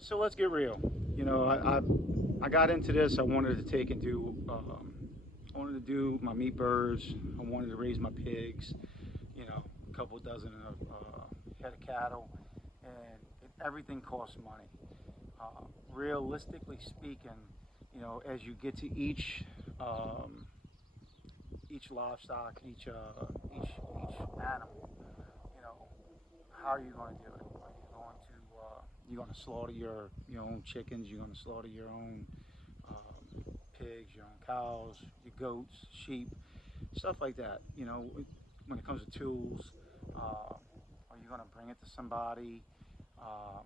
So let's get real. You know, I got into this. I wanted to take and do. I wanted to do my meat birds. I wanted to raise my pigs. You know, a couple dozen of head of cattle, and everything costs money. Realistically speaking, you know, as you get to each livestock, each animal, you know, how are you going to do it? Are you going to you're going to slaughter your own chickens? You're going to slaughter your own pigs, your own cows, your goats, sheep, stuff like that. You know, when it comes to tools, are you going to bring it to somebody? Um,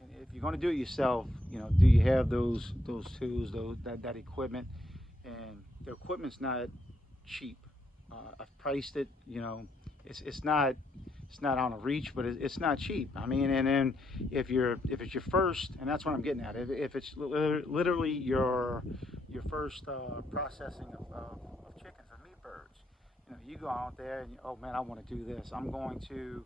and if you're going to do it yourself, you know, do you have those tools, that equipment? And the equipment's not cheap. I've priced it. You know, it's not on a reach, but it's not cheap. I mean, and then if it's your first, and that's what I'm getting at. If it's literally your first processing of chickens or meat birds, you know, you go out there and oh man, I want to do this. I'm going to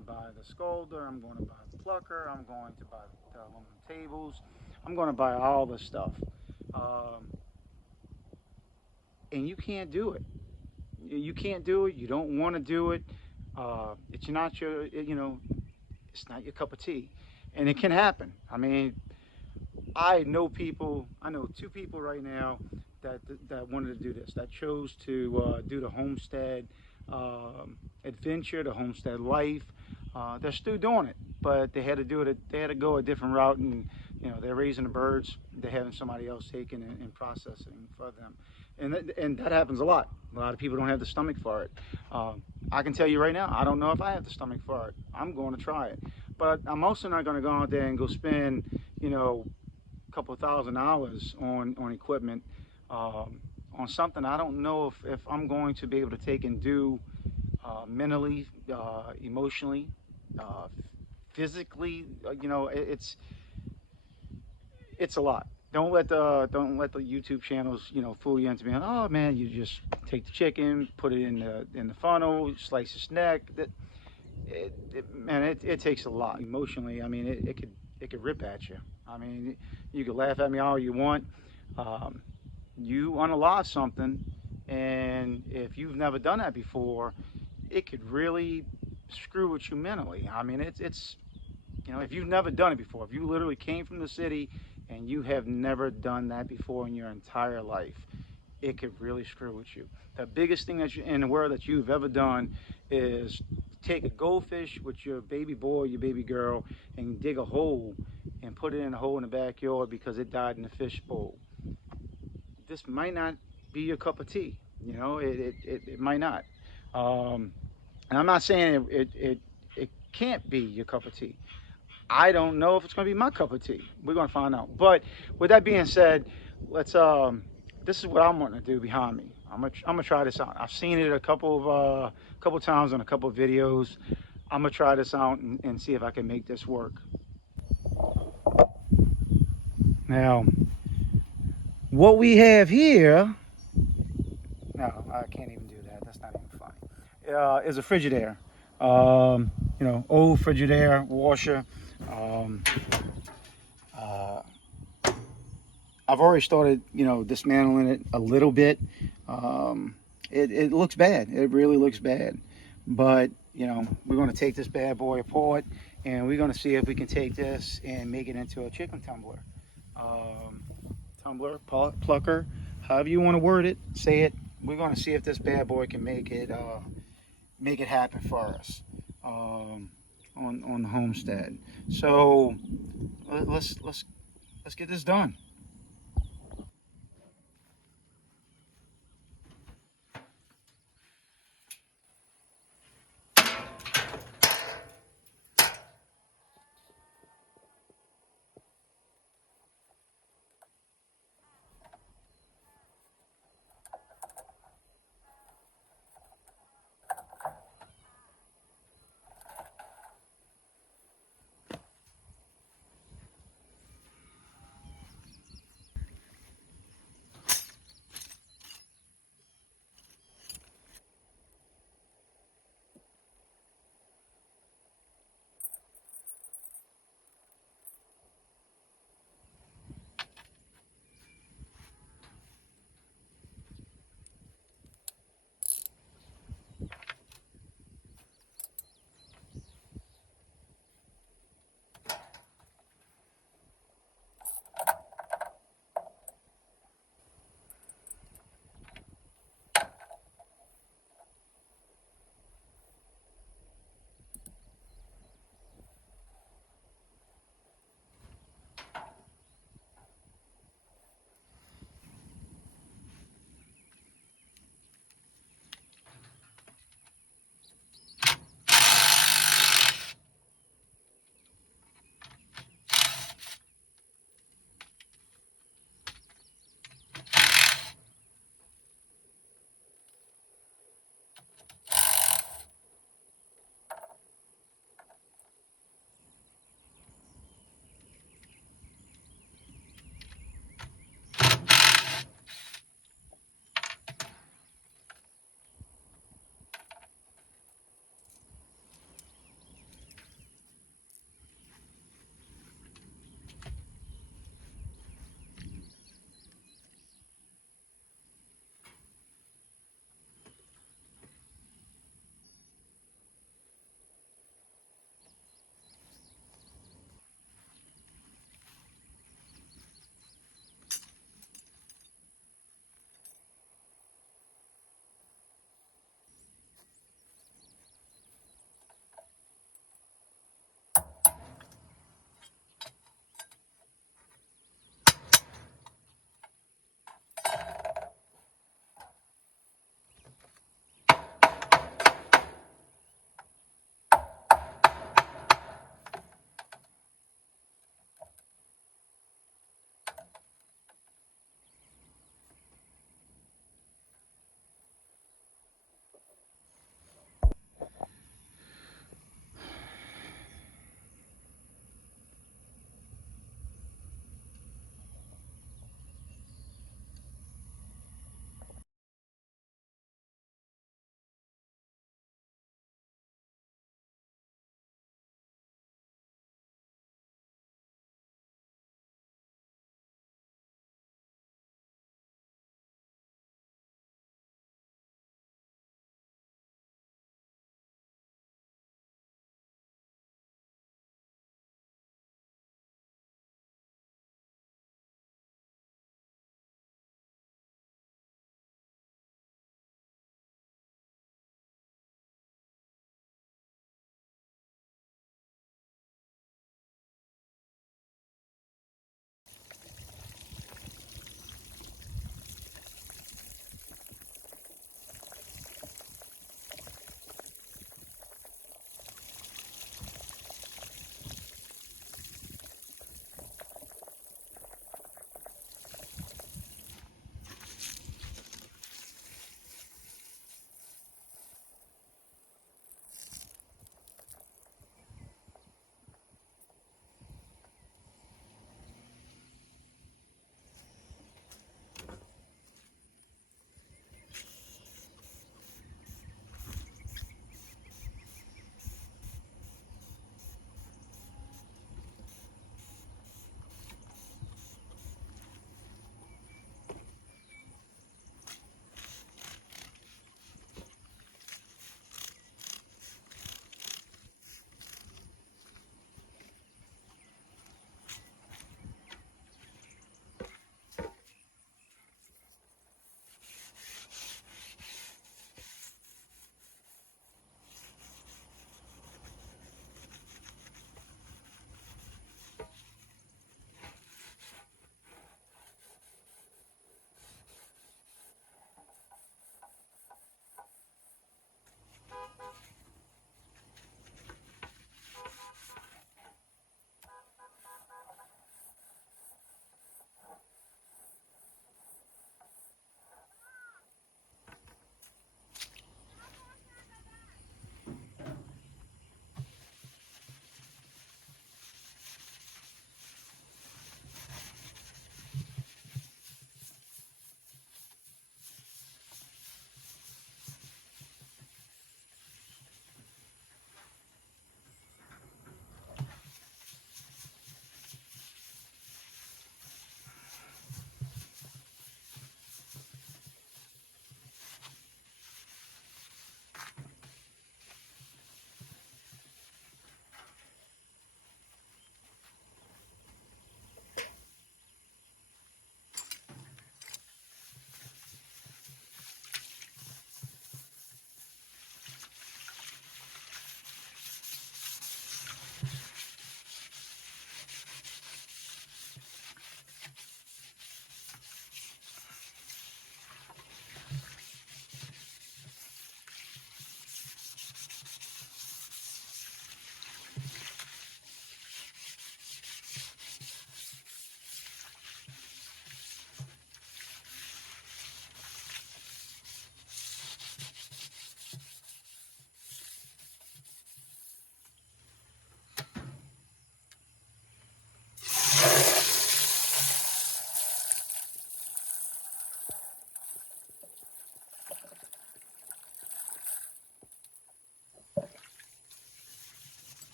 buy the scalder. I'm going to buy the plucker. I'm going to buy the aluminum tables. I'm going to buy all this stuff. Um, and you can't do it. You can't do it. You don't want to do it. It's not your, you know, it's not your cup of tea, and it can happen. I mean, I know two people right now that wanted to do this, that chose to do the homestead adventure, the homestead life. They're still doing it, but they had to do it. They had to go a different route, and you know, they're raising the birds. They're having somebody else taking and processing for them, and that happens a lot. A lot of people don't have the stomach for it. I can tell you right now, I don't know if I have the stomach for it. I'm going to try it, but I'm also not going to go out there and go spend, you know, a couple of $1,000s on equipment, on something I don't know if I'm going to be able to take and do mentally, emotionally, uh, physically. You know, it's a lot. Don't let the YouTube channels, you know, fool you into being, oh man, you just take the chicken, put it in the funnel, slice its neck. Man, it takes a lot emotionally. I mean, it could rip at you. I mean, you could laugh at me all you want. Um, you unalive something, and if you've never done that before, it could really screw with you mentally. I mean, it's you know, if you've never done it before, if you literally came from the city and you have never done that before in your entire life, it could really screw with you. The biggest thing that you in the world that you've ever done is take a goldfish with your baby boy, your baby girl, and dig a hole and put it in a hole in the backyard because it died in the fish bowl. This might not be your cup of tea. You know, it might not. Um, and I'm not saying it can't be your cup of tea. I don't know if it's going to be my cup of tea. We're going to find out. But with that being said, let's. This is what I'm wanting to do behind me. I'm gonna try this out. I've seen it a couple times on a couple of videos. I'm gonna try this out and see if I can make this work. Now, what we have here. No, I can't even do that. That's not even funny. Is a Frigidaire. You know, old Frigidaire washer. Um, uh, I've already started, you know, dismantling it a little bit. It looks bad. It really looks bad. But, you know, we're going to take this bad boy apart and we're going to see if we can take this and make it into a chicken tumbler. Um, tumbler, plucker, however you want to word it, say it. We're going to see if this bad boy can make it happen for us on the homestead. So let's get this done.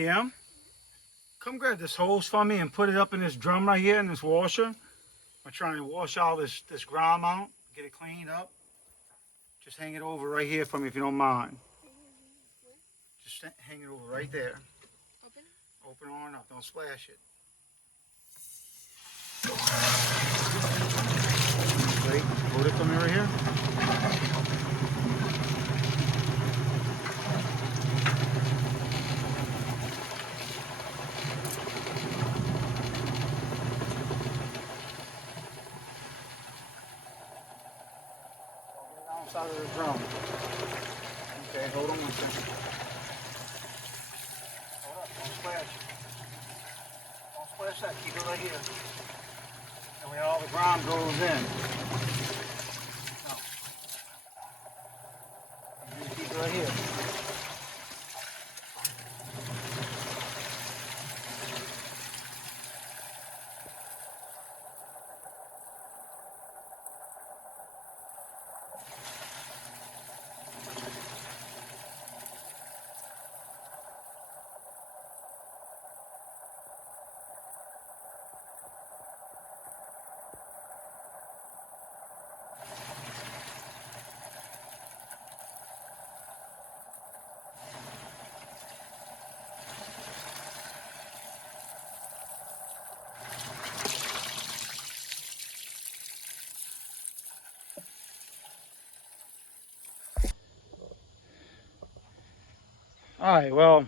PM. Come grab this hose for me and put it up in this drum right here in this washer. I'm trying to wash all this ground out, get it cleaned up. Just hang it over right here for me if you don't mind. Just hang it over right there. Open? Open on up, don't splash it. Ready? Hold it for me right here. Side of the drum. Okay, hold on one second. Hold up, don't splash it. Don't splash that, keep it right here. And where all the ground goes in. No. You keep it right here. All right, well,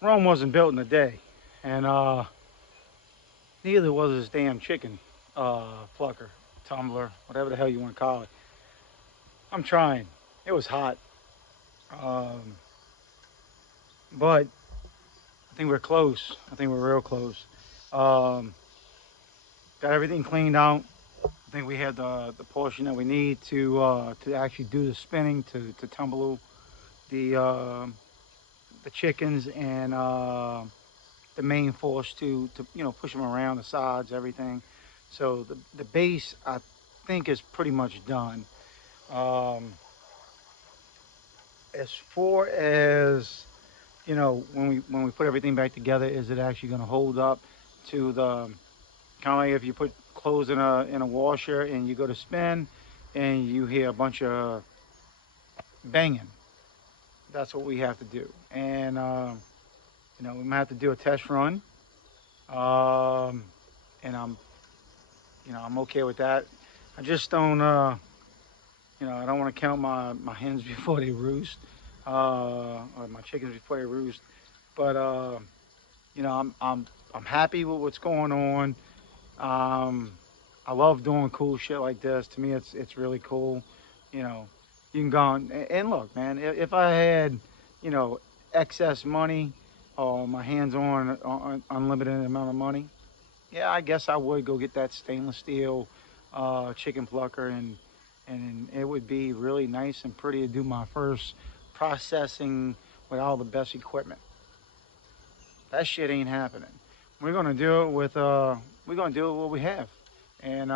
Rome wasn't built in a day, and neither was this damn chicken plucker, tumbler, whatever the hell you want to call it. I'm trying. It was hot, but I think we're close. I think we're real close. Got everything cleaned out. I think we have the portion that we need to actually do the spinning to tumble the chickens and the main force to push them around the sides, everything. So the base I think is pretty much done. As far as when we put everything back together, is it actually going to hold up to the kind of like if you put clothes in a washer and you go to spin and you hear a bunch of banging? That's what we have to do, and we might have to do a test run, and I'm okay with that. I just don't I don't want to count my hens before they roost, or my chickens before they roost. But I'm happy with what's going on. I love doing cool shit like this. To me, it's really cool. You can go on, and look, man. If I had excess money, or my hands on unlimited amount of money, yeah, I guess I would go get that stainless steel chicken plucker, and it would be really nice and pretty to do my first processing with all the best equipment. That shit ain't happening. We're gonna do it with what we have, and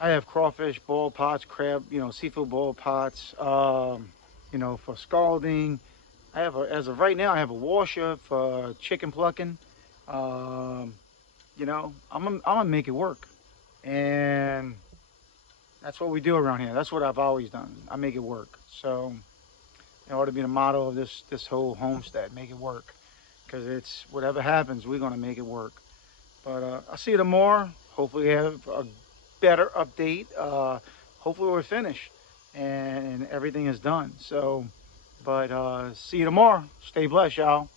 I have crawfish boil pots, crab, seafood boil pots, for scalding. As of right now, I have a washer for chicken plucking. I'm gonna make it work, and that's what we do around here. That's what I've always done. I make it work. So it ought to be the motto of this whole homestead: make it work, because it's whatever happens, we're gonna make it work. But I'll see you tomorrow. Hopefully, have a better update. Hopefully, we're finished and everything is done. So, but see you tomorrow. Stay blessed, y'all.